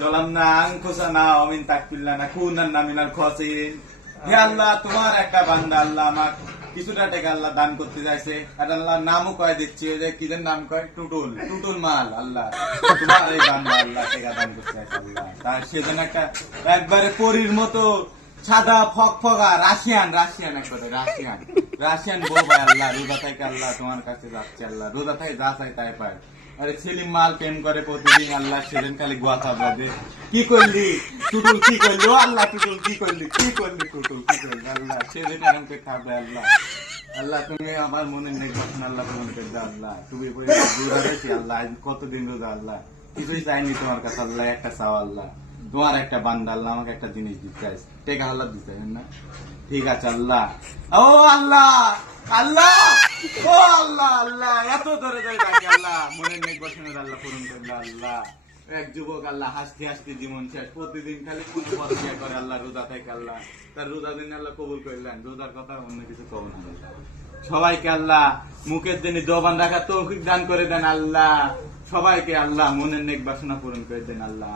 জলামনা আংকুসানা অমিন তাকবিল্লানা কুনান্না মিনাল খাসিরিন। হে আল্লাহ, তোমার একটা বান্দা আল্লাহ আমার কিছুটা টাকা আল্লাহ দান করতে যাইছে, আর আল্লাহ নামও কয়ে দিচ্ছে যে কিদের নাম কয় টুটুল, টুটুল মাল। আল্লাহ তোমার এই বান্দা আল্লাহ টাকা দান করতে চাইছে আল্লাহ, তার সেজন্য একটা একবারে পরীর মতো সাদা ফকফকা রাশিয়ান একবারে রাশিয়ান বউ ভাই আল্লাহ। রোজা থেকে আল্লাহ তোমার কাছে যাচ্ছে আল্লাহ, রোজা থেকে যা চাই তাই পায়। আরে সেলিম মাল প্রেম করে প্রতিদিন আল্লাহ, সেদিন খালি গোয়াথা বাজে কি করলি টুটুল, কি করলি ও আল্লাহ, টুটুল কি করলি টুটুল কি করলি আল্লাহ, সেদিন এরকম খাবে আল্লাহ। আল্লাহ তুমি আমার মনের নির্বাচন আল্লাহ পূরণ করে দাও আল্লাহ। তুমি রোজা রেখেছি আল্লাহ, কতদিন রোজা আল্লাহ, কিছুই চাইনি তোমার কাছে আল্লাহ, একটা চাও আল্লাহ, তোমার একটা বান্দা আল্লাহ আমাকে একটা জিনিস দিতে আসে, টেকা আল্লাহ দিতে না? ঠিক আছে আল্লাহ। ও আল্লাহ আল্লাহ ও আল্লাহ আল্লাহ, এত ধরে ডাকি আল্লাহ, মনের নেক বসনের আল্লাহ পূরণ করলো আল্লাহ। এক যুবক আল্লাহ হাসতে হাসতে জীবন শেষ, প্রতিদিন খালি কোন পরিচয় করে আল্লাহ রোজা থেকে আল্লাহ, তার রোজা দিন আল্লাহ কবুল করলেন, রোজার কথা অন্য কিছু কব না। সবাইকে আল্লাহ মুখের দিনে জবান রাখা তৌফিক দান করে দেন আল্লাহ, সবাইকে আল্লাহ মনের নেক বাসনা পূরণ করে দেন আল্লাহ।